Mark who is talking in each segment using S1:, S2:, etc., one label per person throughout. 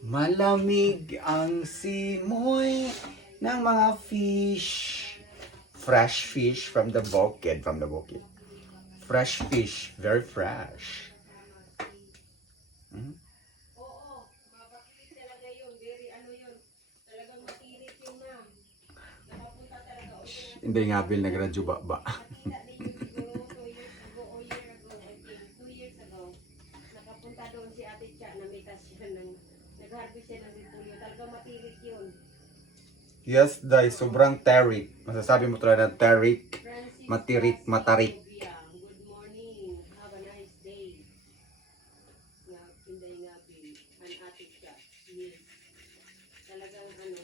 S1: Malamig ang simoy ng mga fish. Fresh fish from the bukid, from the bukid. Fresh fish, very fresh.
S2: Yun,
S1: Hindi nga bil nagradyo ba ba.
S2: nakita ninyo siguro two years ago or year ago. I think two years ago. Nakapunta doon si Ate Cha. Namitas siya ng nag-harvest siya ng repolyo. Talagang matirik yun.
S1: Yes, dai, sobrang terik. Masasabi mo talaga terik.
S2: Francis
S1: Matirik, matarik.
S2: Talagang ano.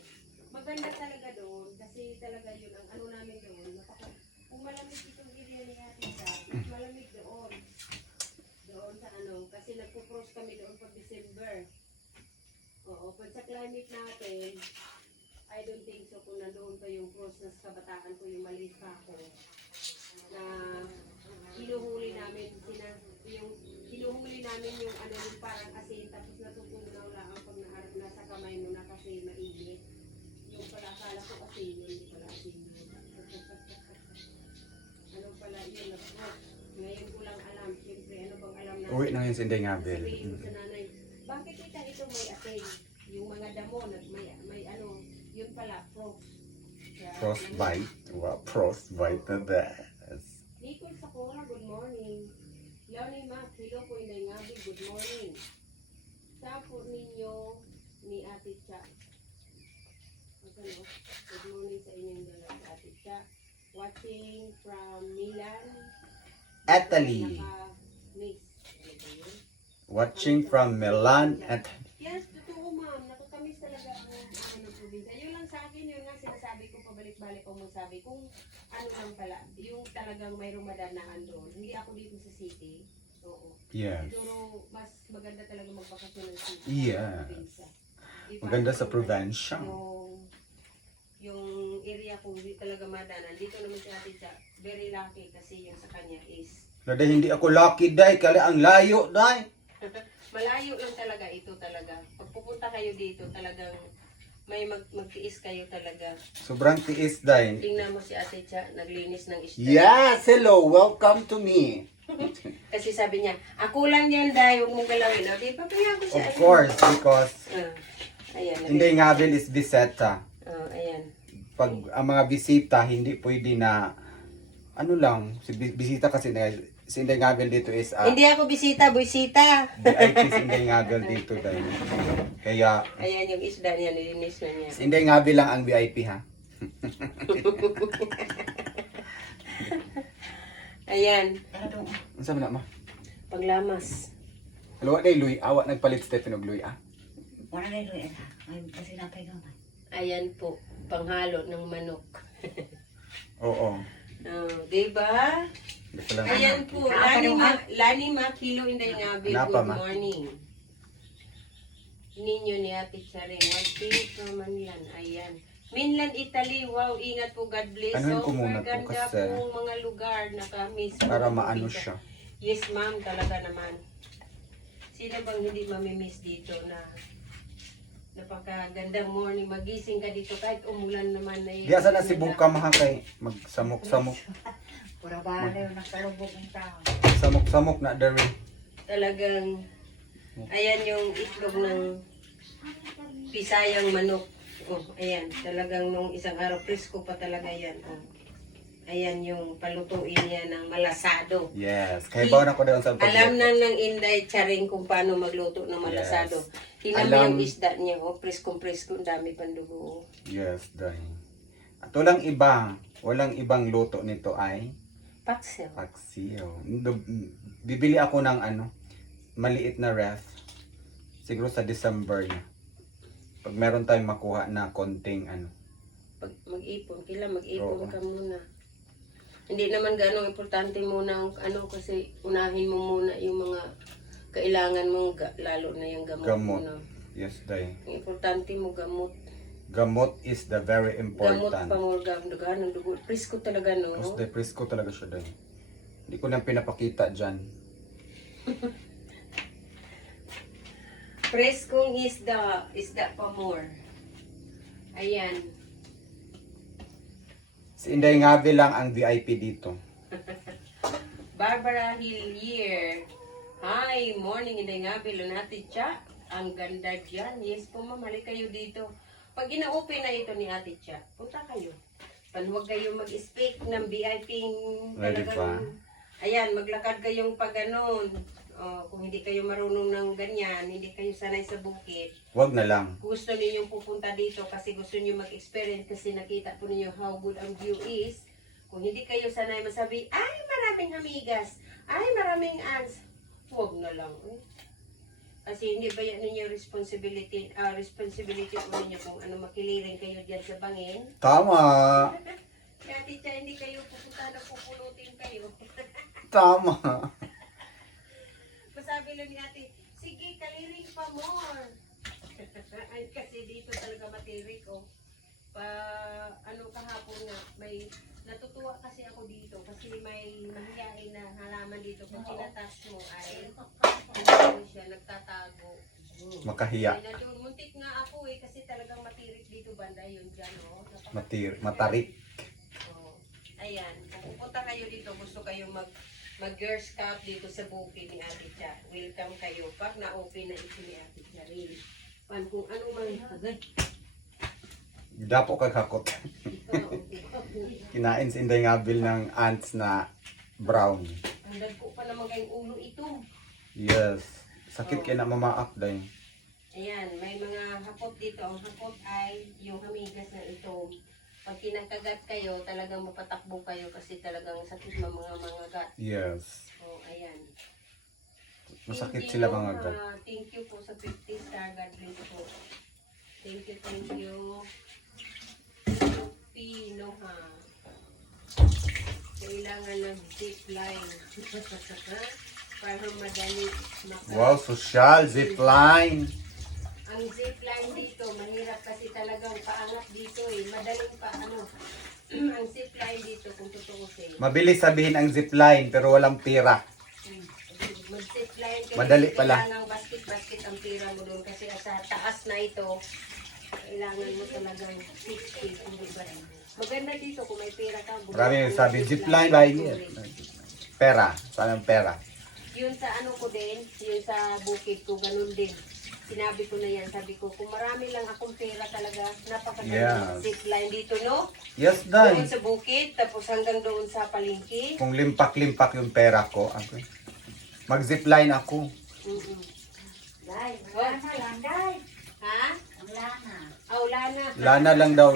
S2: Maganda talaga doon. Kasi talaga yun. Ang ano namin doon. Napaka, itong area ni Ate mas malamig doon. Doon sa ano. Kasi nagpo-cross kami doon pag December. Oo. Pag sa climate natin, so kung nandoon pa yung cross na sa kabataan ko yung maliit pa ako na hinuhuli namin sina, yung hinuhuli namin yung ano yung parang asin tapos natutunaw lang ang pag naharap na sa kamay mo na kasi mainit yung pala akala ko asin yun hindi pala asin ano pala yun na cross ngayon ko lang alam siyempre ano bang alam na
S1: Uwi na yun si Inday nga bil.
S2: sabihin mo sa nanay, bakit kita ito may atin? Yung mga damo, na may, yun pala, frost.
S1: Frostbite. Wow, frostbite na das.
S2: Nicole Sakura, good morning. Leonie Mac, hello po Inday Ngabi, good morning. Sapo ninyo ni Ate Cha. Ano, good morning sa inyong dalawa, Ate Cha. Watching from Milan.
S1: Italy.
S2: Ano?
S1: Watching from Milan at
S2: Yes, totoo ma'am. Nakakamiss talaga ang ano ng probinsya. Yun lang sa akin, yun nga sinasabi ko pabalik-balik ko mo sabi kung ano lang pala, yung talagang may rumadanahan doon. Hindi ako dito sa city. Oo.
S1: yes.
S2: Siguro mas maganda talaga magbakasyon ng city.
S1: Yes.
S2: sa
S1: Maganda sa probinsya.
S2: Yung, yung area kung hindi talaga madanan. Dito naman si Ate Cha, very lucky kasi yung sa kanya is
S1: Lada hindi ako lucky day, kali ang layo day.
S2: Malayo lang talaga ito talaga. Pag pupunta kayo dito, talagang may mag magtiis kayo talaga.
S1: Sobrang tiis day.
S2: Tingnan mo si Ate Cha, naglinis ng isda.
S1: Yes, hello, welcome to me.
S2: Kasi sabi niya, ako lang yan dahil huwag mong galawin. O, di pa kaya ko siya.
S1: Of course, because
S2: Ah, ayan.
S1: Inday nga bil is biseta.
S2: Ah, ayan.
S1: Pag ang mga bisita, hindi pwede na ano lang, si bi- bisita kasi na si Inday Ngabel dito is uh,
S2: Hindi ako bisita, buisita.
S1: VIP si Inday Ngabel dito dahil. Kaya
S2: Ayan yung isda niya, nilinis na niya.
S1: si Inday Ngabel lang ang VIP ha.
S2: Ayan,
S1: Ano sabi na ma?
S2: panglamas.
S1: Haluwa day Luy, awa nagpalit Stephen og Luy ah.
S3: Wala na rin. Ay, kasi napay gamay.
S2: Ayan po, panghalo ng manok.
S1: Oo.
S2: Oh, diba? Ayan po, Lani Ma, Lani Ma, Kilo Inday Ngabi,
S1: Napa,
S2: good
S1: Ma?
S2: morning. Ninyo ni Ate Charing, watching from Manlan, ayan. Minlan, Italy, wow, ingat po, God bless.
S1: Anuhin ko muna
S2: ganda
S1: kasi-
S2: pong mga lugar na kami sa
S1: Para
S2: mga
S1: maano siya.
S2: Yes, ma'am, talaga naman. Sino bang hindi mamimiss dito na napakagandang morning, magising ka dito kahit umulan naman na yun.
S1: Di asa na si Buka maha kay magsamok-samok.
S3: Pura ba na yung nakalubog ng tao.
S1: Samok-samok na dari.
S2: talagang ayan yung itlog ng pisayang manok. Oh, ayan, talagang nung isang araw presko pa talaga yan. Oh. Ayan yung palutuin niya ng malasado.
S1: Yes. Kay bawa na ko daw sa
S2: Alam na ng Inday Charing kung paano magluto ng malasado. Mo
S1: Alam-
S2: yung isda niya, oh, preskong-presko, ang dami pang dugo. oh.
S1: Yes, dai. At walang iba, walang ibang luto nito ay
S2: Paksel.
S1: paksiw. Dub- Bibili ako ng ano, maliit na ref. Siguro sa December na. Pag meron tayong makuha na konting ano.
S2: Pag mag-ipon, kailan mag-ipon
S1: Oo.
S2: ka muna. Hindi naman ganong importante muna ang ano kasi unahin mo muna yung mga kailangan mo ga- lalo na yung gamot,
S1: Gamot.
S2: mo. no?
S1: Yes, dai.
S2: Ang importante mo gamot.
S1: Gamot is the very
S2: Gamot
S1: important.
S2: pa mo gamot ng dugo. Presko talaga no.
S1: Mas depressed ko talaga siya dai. Hindi ko lang pinapakita dyan.
S2: Preskong isda, isda pa more. Ayan.
S1: Si Inday Ngabe lang ang VIP dito.
S2: Barbara Hillier. Hi, morning Inday nga, natin Cha. Ang ganda dyan. Yes po ma'am, halik kayo dito. Pag ina-open na ito ni Ate Cha, punta kayo. Pan huwag kayo mag-speak ng VIP.
S1: Ready pa?
S2: Ayan, maglakad kayong pag ganon. Oh, kung hindi kayo marunong ng ganyan, hindi kayo sanay sa bukid,
S1: Wag na lang.
S2: gusto ninyong pupunta dito kasi gusto niyo mag-experience kasi nakita po ninyo how good ang view is. Kung hindi kayo sanay masabi, ay maraming amigas, ay maraming ants, huwag na lang. eh. Kasi hindi ba yan ninyo responsibility, ah responsibility po ninyo kung ano makilirin kayo dyan sa bangin.
S1: Tama.
S2: Kaya tita, hindi kayo pupunta na pupulutin kayo.
S1: Tama.
S2: Masabi lang ni ate, sige, kaliring pa more. Ay, kasi dito talaga matirik, oh. Pa, ano kahapon nga, may, natutuwa kasi ako dito kasi may mahihain na halaman dito. Pag tinatas mo ay, ano siya, nagtatago.
S1: Makahiya.
S2: Ay, nandun, muntik nga ako eh, kasi talagang matirik dito banda yun dyan, oh. Napaka-
S1: Matir, matarik.
S2: Oh. Ayan, kung pupunta kayo dito, gusto kayo mag mag-girl scout dito sa bukid ni Ate Cha. Welcome kayo. Pag na-open na ito ni Ate Cha rin. Pan kung ano man agad.
S1: Dapo kag hakot. Kinain si Inday Ngabil ng ants na brown.
S2: Ang dagko pa naman kayong ulo ito.
S1: Yes. Sakit kaya na mamaak day.
S2: Ayan, may mga hapot dito. Ang hapot ay yung hamigas na ito. Pag kinakagat kayo, talagang mapatakbo kayo kasi talagang sakit ng mga mga gat.
S1: Yes.
S2: Oh, ayan.
S1: Masakit
S2: Thank
S1: sila mga gat.
S2: Thank you po sa 50 star. God bless po. Thank you, thank you. Pino ha. Kailangan ng zip line. Para madali
S1: Wow, social zip line.
S2: Ang zip line dito, mahirap kasi talagang paangat dito eh. Madaling pa ano. ang zip line dito kung tutuusin.
S1: Mabilis sabihin ang zip line pero walang pira.
S2: Mag-zip line kayo.
S1: Madali pala.
S2: Kailangan basket-basket ang pira mo doon kasi sa taas na ito, kailangan mo talagang 60. Hindi ba? Maganda dito kung may pera ka. bumalik
S1: Marami
S2: ng
S1: zip line ba yun?
S2: tuloy.
S1: Pera. Saan ang pera?
S2: Yun sa ano ko din, yun sa bukid ko, ganun din. Sinabi ko na yan, sabi ko, kung marami lang akong pera talaga, napakaganda
S1: Yes.
S2: ng zip line dito, no?
S1: Yes,
S2: Doon
S1: day.
S2: sa bukid, tapos hanggang doon sa palengke.
S1: Kung limpak-limpak yung pera ko, ako. Mag-zip line ako.
S2: Mm-mm.
S3: Day, wala na lang, day.
S2: Ha?
S3: Wala na.
S2: Ah, wala na.
S1: Lana lang daw.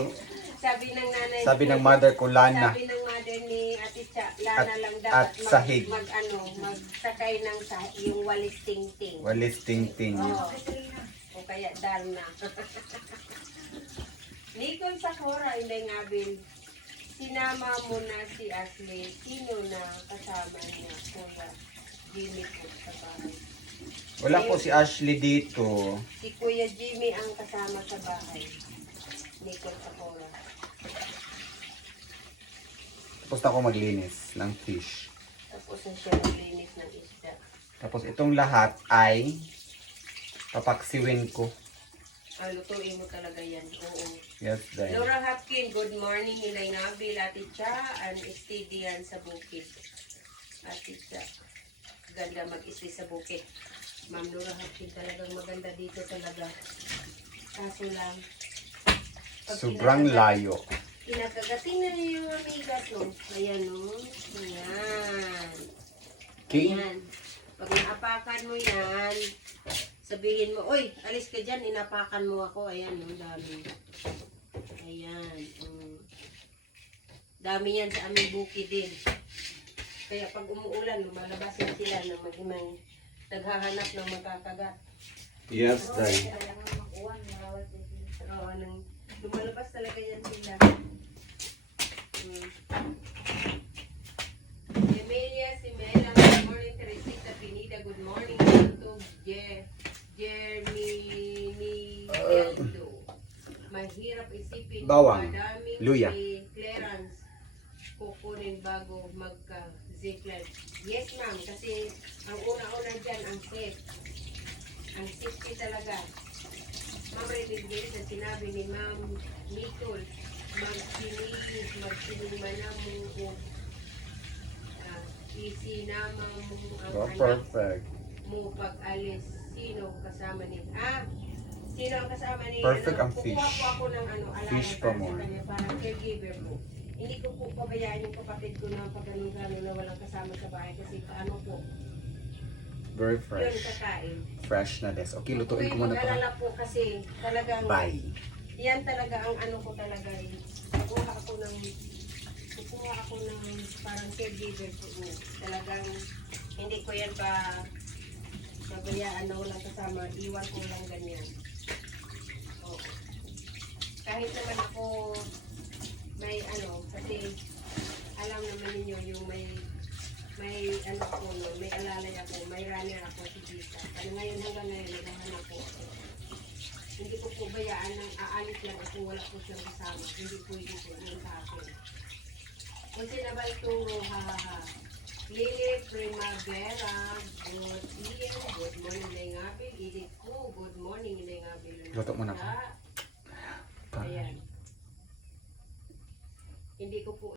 S2: Sabi ng nanay.
S1: Sabi ng mother ko, Lana.
S2: Sabi ng ni Ate Cha, lana
S1: At-
S2: lang
S1: at
S2: dapat mag,
S1: sahig.
S2: mag ano, magsakay ng sa yung walis ting-ting.
S1: Walis ting-ting.
S2: Oo. O kaya dalna. Nicole Sakura, hindi nga Bill. Sinama mo na si Ashley. Sino na kasama niya? Kuya, Jimmy po sa bahay.
S1: Wala po si Ashley dito.
S2: Si Kuya Jimmy ang kasama sa bahay. Nicole Sakura.
S1: Tapos ako maglinis ng fish.
S2: Tapos na siya naglinis ng isda.
S1: Tapos itong lahat ay papaksiwin ko.
S2: Ah, lutuin mo talaga yan. Oo.
S1: Yes, day.
S2: Laura Hapkin, good morning. Hilay Nabil, Ate Cha, and STD yan sa bukid. Ate Cha. Ganda mag-stay sa bukid. Ma'am Laura Hapkin, talagang maganda dito talaga. Kaso lang,
S1: Sobrang layo.
S2: Kinakagatin na niyo yung amigas, no? Ayan, no? Ayan.
S1: Okay?
S2: Ayan. Pag naapakan mo yan, sabihin mo, Uy, alis ka dyan, inapakan mo ako. Ayan, no, dami. Ayan. Mm. Dami yan sa aming bukid din. Kaya pag umuulan, lumalabas yan sila na mag-imang naghahanap ng makakagat.
S1: Yes, day.
S3: Na.
S2: Oo, lumalabas talaga yan sila.
S1: Bawang. Luya.
S2: clearance kukunin bago magka zipline. Yes ma'am, kasi ang una-una dyan ang safe. Ang safety talaga. Ma'am Rebigay sa sinabi ni Ma'am Nicole, magsinis, magsinimana mo, uh, isinama mo ang
S1: Oh,
S2: anak
S1: perfect.
S2: mo pag-alis. Sino kasama ni Ah, sino ang kasama ni
S1: Perfect
S2: ano,
S1: ang
S2: kukuha
S1: fish.
S2: po ako ng ano, alala
S1: Fish
S2: para
S1: pa
S2: sa
S1: more.
S2: kanya, parang caregiver po. Hindi ko po pabayaan yung kapatid ko na pag ganun gano'n na walang kasama sa bahay kasi paano po,
S1: Very
S2: yun
S1: fresh.
S2: kakain.
S1: Fresh na des. Okay, lutuin ko muna to.
S2: mag-alala po kasi talagang,
S1: Bye.
S2: yan talaga ang ano ko talaga. eh. Kukuha ako ng, kukuha ako ng parang caregiver po. mo. Talagang, hindi ko yan pa, pabayaan na walang kasama. Iwan ko lang ganyan. Kahit naman ako, may ano, kasi alam naman ninyo yung may may ano ako no, may alalay ako, may runner ako si Tita. Ano ngayon hanggang ngayon, naghahanap po ako. Hindi ko po bayaan ng aalis lang ako, wala po siyang kasama. Hindi pwede po yun sa akin. Kasi nabalturo, ha ha ha. Lili Primavera, good evening, good morning, Lengabil. Edith ko, good morning, Lengabil.
S1: Luto muna ako.
S2: Ayan. Hindi ko po